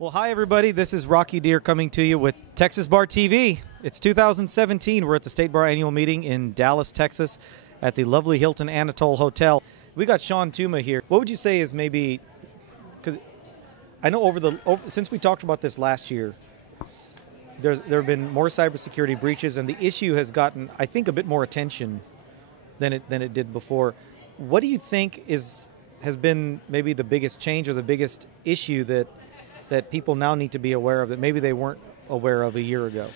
Well, hi, everybody. This is Rocky Deer coming to you with Texas Bar TV. It's 2017. We're at the State Bar Annual Meeting in Dallas, Texas at the lovely Hilton Anatole Hotel. We got Shawn Tuma here. What would you say is maybe, because I know since we talked about this last year, there have been more cybersecurity breaches, and the issue has gotten, I think, a bit more attention than it did before. What do you think has been maybe the biggest change or the biggest issue that people now need to be aware of that maybe they weren't aware of a year ago?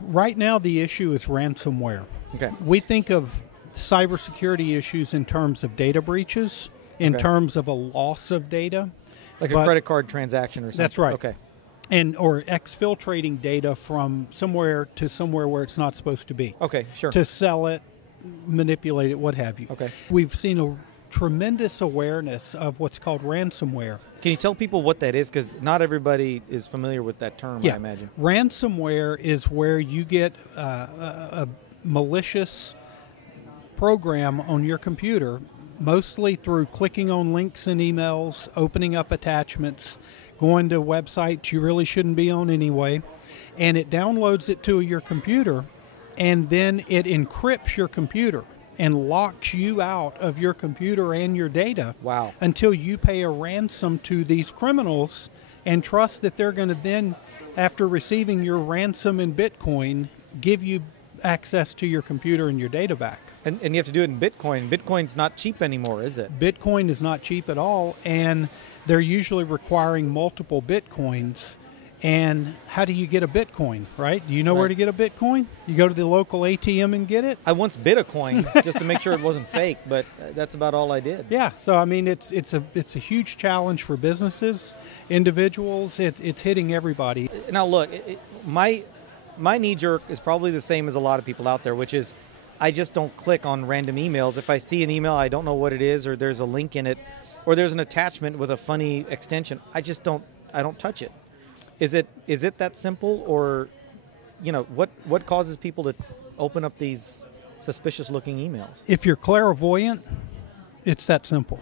Right now, the issue is ransomware. Okay. We think of cybersecurity issues in terms of data breaches, in terms of a loss of data. Like a credit card transaction or something. That's right. Okay. Or exfiltrating data from somewhere to somewhere where it's not supposed to be. Okay, sure. To sell it, manipulate it, what have you. Okay. We've seen a tremendous awareness of what's called ransomware. Can you tell people what that is? Because not everybody is familiar with that term, I imagine. Ransomware is where you get a malicious program on your computer, mostly through clicking on links in emails, opening up attachments, going to websites you really shouldn't be on anyway, and it downloads it to your computer, and then it encrypts your computer and locks you out of your computer and your data. Wow. Until you pay a ransom to these criminals and trust that they're going to then, after receiving your ransom in Bitcoin, give you access to your computer and your data back. And you have to do it in Bitcoin. Bitcoin's not cheap anymore, is it? Bitcoin is not cheap at all, and they're usually requiring multiple Bitcoins. And how do you get a Bitcoin, right? Do you know where to get a Bitcoin? You go to the local ATM and get it? I once bid a coin just to make sure it wasn't fake, but that's about all I did. Yeah, so I mean, it's a huge challenge for businesses, individuals. It's hitting everybody. Now look, my knee jerk is probably the same as a lot of people out there, which is I just don't click on random emails. If I see an email, I don't know what it is, or there's a link in it, or there's an attachment with a funny extension, I don't touch it. Is it that simple, or what causes people to open up these suspicious looking emails? If you're clairvoyant, it's that simple.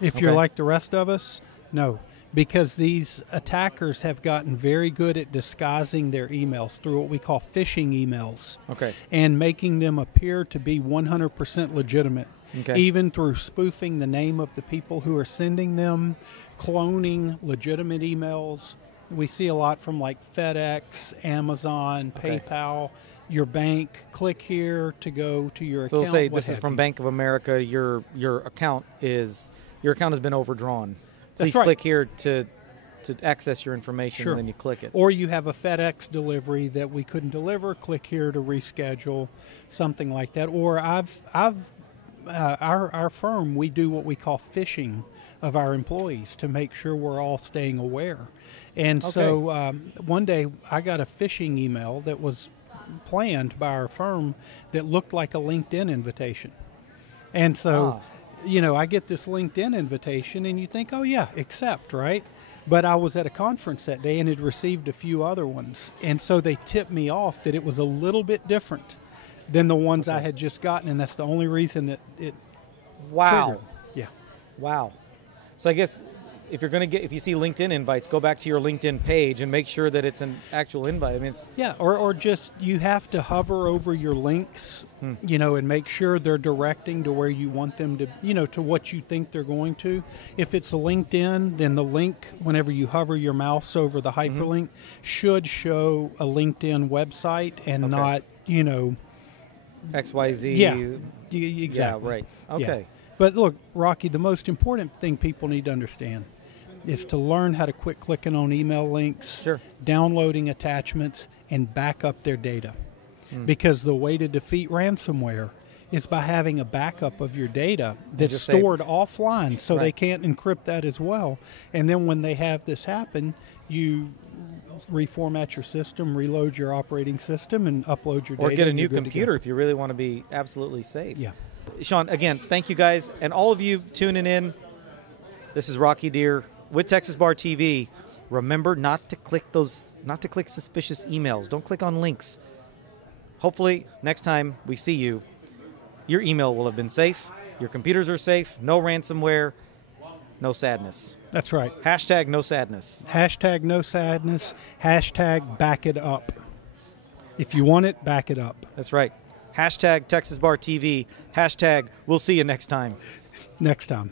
If you're like the rest of us, no. Because these attackers have gotten very good at disguising their emails through what we call phishing emails. Okay. And making them appear to be 100% legitimate. Okay. Even through spoofing the name of the people who are sending them, cloning legitimate emails. We see a lot from like FedEx, Amazon, PayPal, your bank. Click here to go to your account. So we'll say this is from Bank of America. Your account has been overdrawn. Please click here to access your information, and then you click it. Or you have a FedEx delivery that we couldn't deliver. Click here to reschedule, something like that. Or our firm, we do what we call phishing of our employees to make sure we're all staying aware. And so one day I got a phishing email that was planned by our firm that looked like a LinkedIn invitation. And so, I get this LinkedIn invitation and you think, oh yeah, accept, right? But I was at a conference that day and had received a few other ones. And so they tipped me off that it was a little bit different than the ones I had just gotten, and that's the only reason that it triggered. Yeah. Wow. So I guess if you see LinkedIn invites, go back to your LinkedIn page and make sure that it's an actual invite. I mean, or just you have to hover over your links, and make sure they're directing to where you want them to, to what you think they're going to. If it's a LinkedIn, then the link, whenever you hover your mouse over the hyperlink, should show a LinkedIn website and not, XYZ. Yeah, exactly. Yeah, right. Okay. Yeah. But look, Rocky, the most important thing people need to understand is to learn how to quit clicking on email links, downloading attachments, and back up their data. Because the way to defeat ransomware is by having a backup of your data that's stored offline, so they can't encrypt that as well. And then when they have this happen, you reformat your system, reload your operating system, and upload your data. Or get a new computer if you really want to be absolutely safe. Yeah. Shawn, again, thank you guys. And all of you tuning in, this is Rocky Deer with Texas Bar TV. Remember not to click suspicious emails. Don't click on links. Hopefully, next time we see you, your email will have been safe, your computers are safe, no ransomware, no sadness. That's right. Hashtag no sadness. Hashtag no sadness. Hashtag back it up. If you want it, back it up. That's right. Hashtag Texas Bar TV. Hashtag we'll see you next time. Next time.